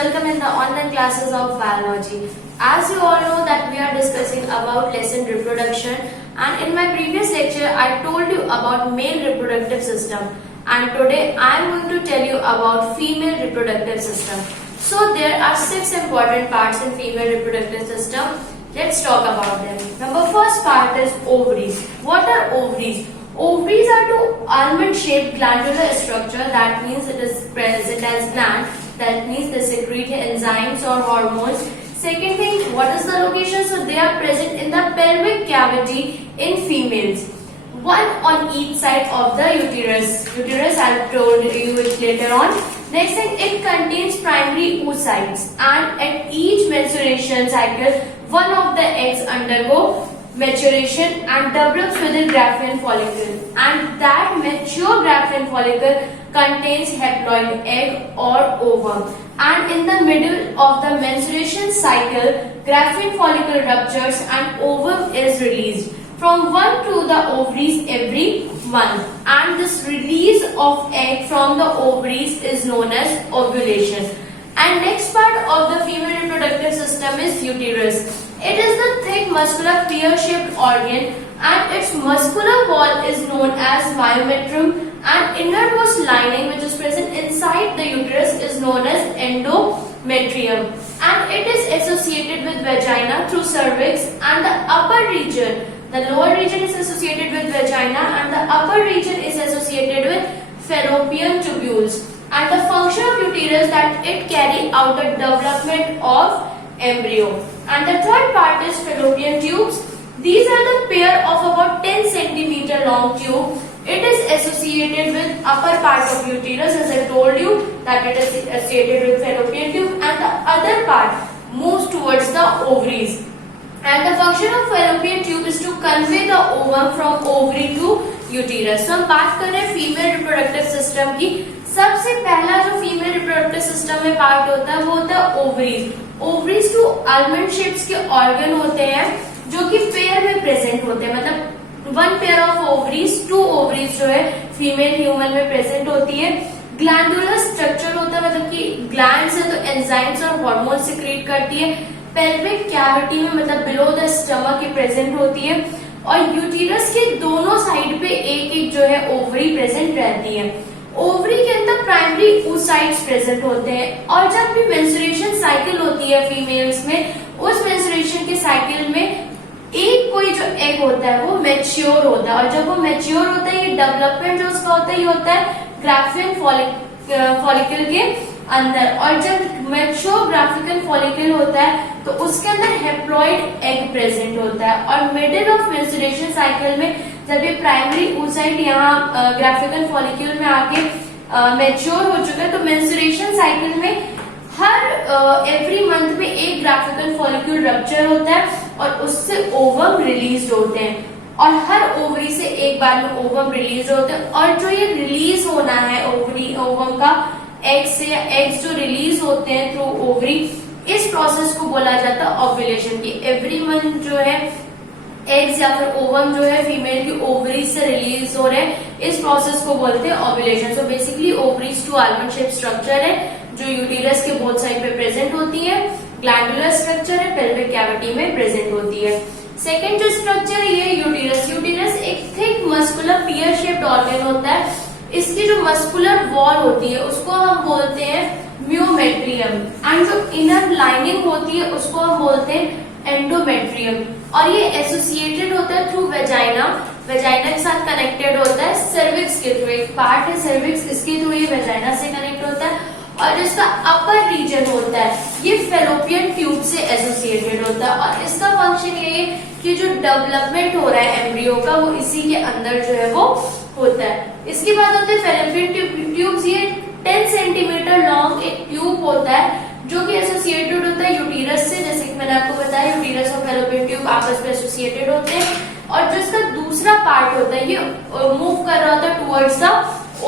welcome in the online classes of biology. As you all know that we are discussing about lesson reproduction, and in my previous lecture I told you about male reproductive system, and today I am going to tell you about female reproductive system. So there are 6 important parts in female reproductive system. Let's talk about them. Number first part is ovaries. What are ovaries? Ovaries are two almond-shaped glandular structure, that means it is present as gland, that means they secrete enzymes or hormones. Second thing, what is the location? So they are present in the pelvic cavity in females, one on each side of the uterus. Uterus, I have told you it later on. Next thing, it contains primary oocytes, and at each menstruation cycle, one of the eggs undergo maturation and develops within Graafian follicle, and that mature Graafian follicle contains haploid egg or ovum, and in the middle of the menstruation cycle, Graafian follicle ruptures and ovum is released from one to the ovaries every month, and this release of egg from the ovaries is known as ovulation. And next part of the female reproductive system is uterus. It is the thick muscular pear-shaped organ, and its muscular wall is known as myometrium, and innermost lining which is present inside the uterus is known as endometrium, and it is associated with vagina through cervix, and the upper region, the lower region is associated with vagina and the upper region is associated with fallopian tubules. And the function of uterus that it carry out the development of embryo. And the third part is fallopian tubes. These are the pair of about 10 cm long tube. It is associated with upper part of uterus, as I told you that it is associated with fallopian tube, and the other part moves towards the ovaries. And the function of fallopian tube is to convey the ovum from ovary to uterus. So हम बात कर रहे हैं female reproductive system की. सबसे पहला जो female reproductive system में पार्ट होता है वो होता है ovaries. Ovaries two almond shapes के ऑर्गन होते हैं जो कि पेयर में प्रेजेंट होते हैं, मतलब one pair of ovaries, two ovaries जो है फीमेल ह्यूमन में प्रेजेंट होती है. ग्लैंडुलर स्ट्रक्चर होता है, मतलब कि ग्लैंड्स है तो एंजाइम्स और हार्मोन सिक्रीट करती है. पेल्विक कैविटी में मतलब बिलो द स्टमक की प्रेजेंट होती है, और यूटेरस के दोनों साइड पे एक एक जो है ओवरी प्रेजेंट रहती है. ओवरी के अंदर प्राइमरी oocytes प्रेजेंट होते हैं, और जब भी मेंस्ट्रुएशन साइकिल होती है फीमेल्स में, उस मेंस्ट्रुएशन के साइकिल में एक कोई जो एग होता है वो मैच्योर होता है, और जब वो मैच्योर होता है, ये डेवलपमेंट जो उसका होता है ये होता है ग्राफियन फॉलिकल के अंदर. और जब मैच्योर ग्राफिकल फॉलिकल होता है तो उसके अंदर हेप्लॉइड एग प्रेजेंट होता है, और मिडिल ऑफ मेंस्ट्रुएशन साइकिल में जब ये प्राइमरी oocyte यहाँ ग्राफिकल फॉलिक्यूल में आके मैच्योर हो चुका है, तो मेंस्ट्रुएशन साइकिल में हर एवरी मंथ में एक ग्राफिकल फॉलिक्यूल रप्चर होता है और उससे ओवम रिलीज होते हैं, और हर ओवरी से एक बार में ओवम रिलीज होते हैं. और जो ये रिलीज होना है ओवम का एग से, या एग्स जो रिलीज होते हैं थ्रू ओवरी, इस प्रोसेस को बोला जाता है ओव्यूलेशन की. एवरी मंथ जो है एग्स या फिर ओवम जो है फीमेल की ओवरीज से रिलीज हो रहे हैं, इस प्रोसेस को बोलते हैं ovulation. So basically ovaries two almond shape structure है जो यूटेरस के बोथ साइड पे प्रेजेंट होती है. ग्लैंडुलर स्ट्रक्चर है, पेल्विक कैविटी में प्रेजेंट होती है. सेकेंड जो स्ट्रक्चर है ये यूटेरस. यूटेरस एक thick muscular pear shaped organ होता है. इसकी जो मस्कुलर वॉल होती है उसको हम बोलते हैं म्योमेट्रियम, एंड जो इनर लाइनिंग होती है उसको हम बोलते हैं एंडोमेट्रियम, और ये एसोसिएटेड होता है थ्रू वेजाइना. वेजाइना के साथ कनेक्टेड होता है सर्विक्स के थ्रू, एक पार्ट है सर्विक्स, इसके थ्रू ये वेजाइना से कनेक्ट होता है. और जिसका अपर रीजन होता है ये फेलोपियन ट्यूब से एसोसिएटेड होता है, और इसका फंक्शन ये है कि जो डेवलपमेंट हो रहा है एम्ब्रियो का वो इसी के अंदर जो है वो होता है. इसके बाद होते हैं फेलोपियन ट्यूब्स. ये 10 सेंटीमीटर लॉन्ग एक ट्यूब होता है जो कि एसोसिएटेड होता है यूटेरस से. जैसे कि मैंने आपको बताया यूटेरस और फेलोपियन ट्यूब आपस में एसोसिएटेड होते हैं, और जो इसका दूसरा पार्ट होता है ये मूव कर रहा होता है टुवर्ड्स द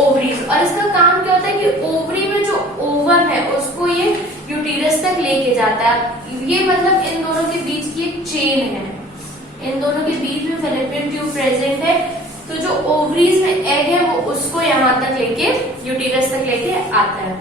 ओवरीज, और इसका काम क्या होता है कि ओवरी में जो ओवम है उसको ये यूटेरस तक लेके जाता है. ये मतलब इन दोनों के बीच की एक चेन है, इन दोनों के बीच में फेलोपियन ट्यूब प्रेजेंट है, तो जो ओवरीज में एग है वो उसको यहाँ तक लेके यूटेरस तक लेके आता है.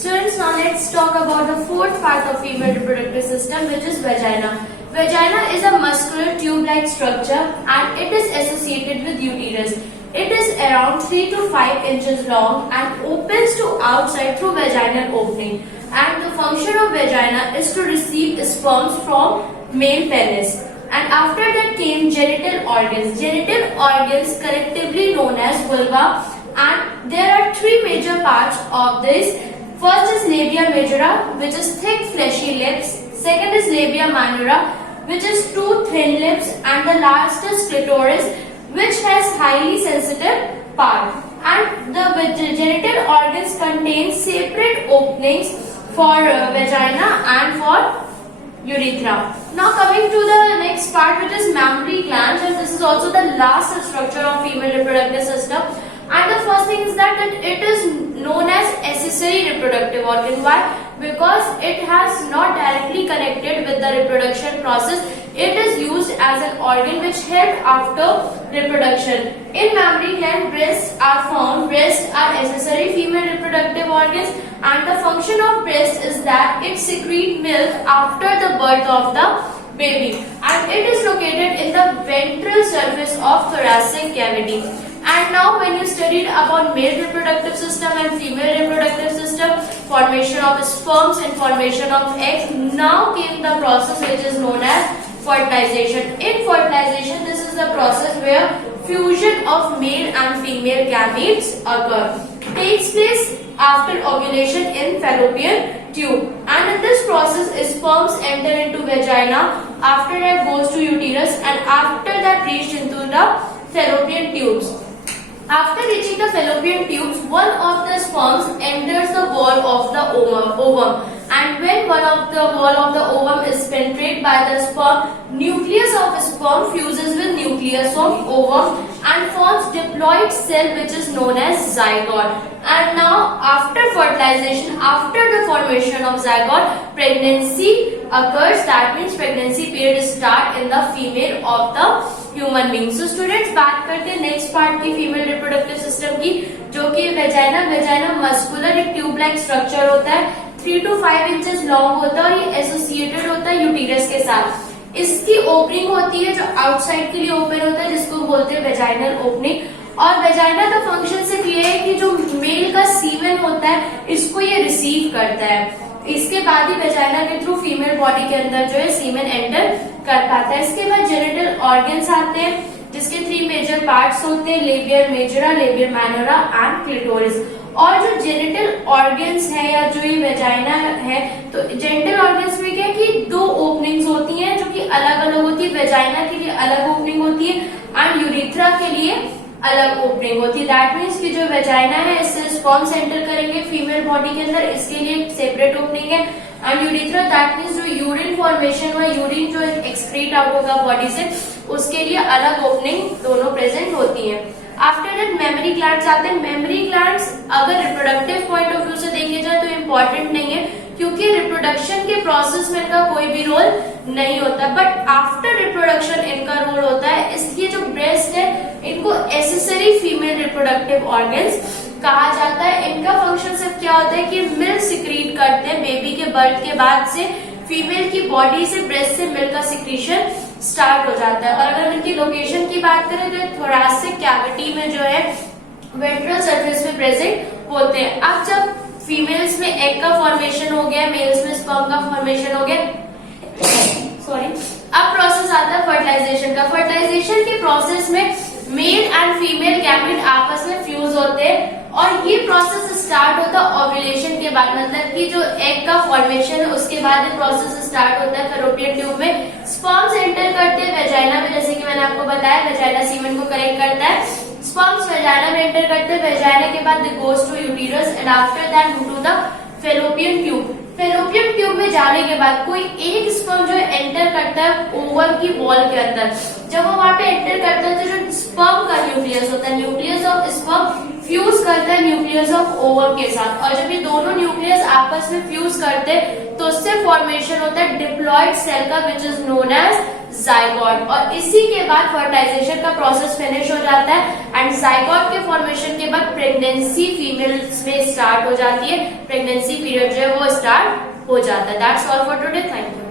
Students, now let's talk about the fourth part of female reproductive system, which is vagina. Vagina is a muscular tube-like structure and it is associated with uterus. It is around 3 to 5 inches long and opens to outside through vaginal opening. And the function of vagina is to receive sperms from male penis. And after that came genital organs. Genital organs, collectively known as vulva, and there are three major parts of this. First is labia majora, which is thick fleshy lips. Second is labia minora, which is two thin lips, and the last is clitoris, which has highly sensitive part. And the genital organs contain separate openings for vagina and for urethra. Now coming to the next part, which is mammary glands, and this is also the last structure of female reproductive system. And the first thing is that it is known as accessory reproductive organ. Why? Because it has not directly connected with the reproduction process. It is used as an organ which helps after reproduction. In mammary gland, breasts are found. Breasts are accessory female reproductive organs, and the function of breast is that it secretes milk after the birth of the baby, and it is located in the ventral surface of thoracic cavity. And now when you studied about male reproductive system and female reproductive system, formation of sperms and formation of eggs, now came the process which is known as fertilization. In fertilization, this is the process where fusion of male and female gametes occur. Takes place after ovulation in fallopian tube, and in this process sperms enter into vagina, after that goes to uterus, and after that reach into the fallopian tubes. After reaching the fallopian tubes, one of the sperms enters the wall of the ovum, and when one of the wall of the ovum is penetrated by the sperm, nucleus of sperm fuses with nucleus of ovum and forms diploid cell, which is known as zygote. And now after fertilization, after the formation of zygote, pregnancy occurs. That means pregnancy period start in the female of the human being. So students, बात करते हैं next part की female reproductive system की, जो कि vagina. Vagina muscular एक tube like structure होता है, 3 to 5 इंचेस लॉन्ग होता है और ये एसोसिएटेड होता है यूटीरस के साथ. इसकी ओपनिंग होती है जो आउटसाइड के लिए ओपन होता है, जिसको बोलते हैं वेजाइनल ओपनिंग. और वेजाइना का फंक्शन सिर्फ ये है कि जो मेल का सीमेन होता है इसको ये रिसीव करता है. इसके बाद ही वेजाइना के थ्रू फीमेल बॉडी के अंदर जो है सीमेन एंटर कर पाता है. इसके बाद जेनिटल ऑर्गन्स आते हैं, जिसके 3 मेजर पार्ट्स होते हैं, लेबियर मेजरा, लेबियर माइनोरा एंड क्लिटोरिस. और जो जेनिटल ऑर्गन्स है या जो ये वेजाइना है, तो जेनिटल ऑर्गन्स में क्या है कि 2 ओपनिंग्स होती हैं जो कि अलग अलग होती है. वेजाइना के लिए अलग ओपनिंग होती है एंड यूरिथ्रा के लिए अलग ओपनिंग होती है. दैट मीन्स कि जो वेजाइना है इससे स्पर्म्स एंटर करेंगे फीमेल बॉडी के अंदर, इसके लिए सेपरेट ओपनिंग है. एंड यूरिथ्रा, दैट मीन्स जो यूरिन फॉर्मेशन हुआ, यूरिन जो एक्सक्रीट आउट होगा बॉडी से, उसके लिए अलग ओपनिंग दोनों प्रेजेंट होती है. आफ्टर दैट मेमरी ग्लैंड्स आते हैं. मेमरी ग्लैंड्स अगर रिप्रोडक्टिव पॉइंट ऑफ व्यू से देखे जाए तो इम्पोर्टेंट नहीं है, क्योंकि रिप्रोडक्शन के प्रोसेस में इनका कोई भी रोल नहीं होता, बट आफ्टर रिप्रोडक्शन इनका रोल होता है. इसलिए जो ब्रेस्ट है इनको एसेसरी फीमेल रिप्रोडक्टिव ऑर्गन्स कहा जाता है. इनका फंक्शन सिर्फ क्या होता है कि मिल्क सिक्रीट करते हैं. बेबी के बर्थ के बाद से फीमेल की बॉडी से ब्रेस्ट से मिल्क का सिक्रीशन स्टार्ट हो जाता है. और अगर इनकी लोकेशन की बात करें तो थोरासिक कैविटी में जो है वेंट्रल सरफेस पे प्रेजेंट होते हैं. अब जब फीमेल्स में एग का फॉर्मेशन हो गया, मेल्स में स्पर्म का फॉर्मेशन हो गया, सॉरी, अब प्रोसेस आता है फर्टिलाइजेशन का. फर्टिलाइजेशन के प्रोसेस में मेल एंड फीमेल गैमेट आपस में फ्यूज होते हैं और ये प्रोसेस स्टार्ट होता है ओव्यूलेशन के बाद. मतलब कि जो एग का फॉर्मेशन है उसके बाद ये प्रोसेस स्टार्ट होता है फैलोपियन ट्यूब में. स्पर्म्स एंटर करते हैं वेजाइना में, जैसे कि मैंने आपको बताया वेजाइना सीमेन को करेक्ट करता है. स्पर्म्स वेजाइना में एंटर करते हैं. वेजाइना के बाद they goes to uterus and after that go to the fallopian tube. Fallopian tube में जाने के बाद कोई एक स्पर्म जो है एंटर करता है ओवम की वॉल के अंदर. जब वो वहां पे एंटर करता है तो जो स्पर्म का न्यूक्लियस होता है, न्यूक्लियस ऑफ स्पर्म फ्यूज करता है न्यूक्लियस ऑफ ओवम के साथ. और जब ये दोनों न्यूक्लियस आपस में फ्यूज करते हैं तो उससे फॉर्मेशन होता है डिप्लॉयड सेल का, which is known as zygote. और इसी के बाद फर्टिलाइजेशन का प्रोसेस फिनिश हो जाता है एंड जाइगोट के फॉर्मेशन के बाद प्रेगनेंसी फीमेल्स में स्टार्ट हो जाती है, प्रेगनेंसी पीरियड जो है वो स्टार्ट हो जाता है। That's all for today, thank you.